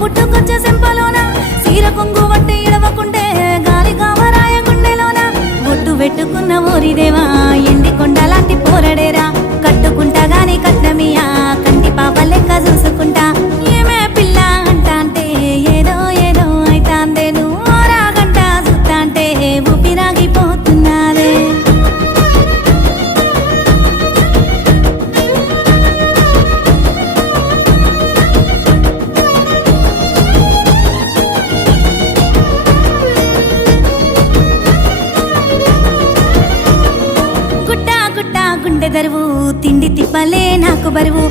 పుట్టుకొచ్చే సెంపలోన సీర కొంగు వట్టి ఇడవకుంటే గాలి కావరాయ గుండెలోన బొట్టు పెట్టుకున్న ఓరిదేవా ఎండి కొండలాంటి పోరడేరా కట్టుకుంటా గాని కట్నమియా కంటి పాప లెక్క చూసుకుంటా ఏమే పిల్ల అంటా అంటే ఏదో ఏదో అయితాందే నువ్వు రాగంట చూస్తా అంటే ఊపిరాగిపోతున్నాదే గుడ్డ గుడ్డ గుండె దరువు తిండి తిప్పలే నాకు బరువు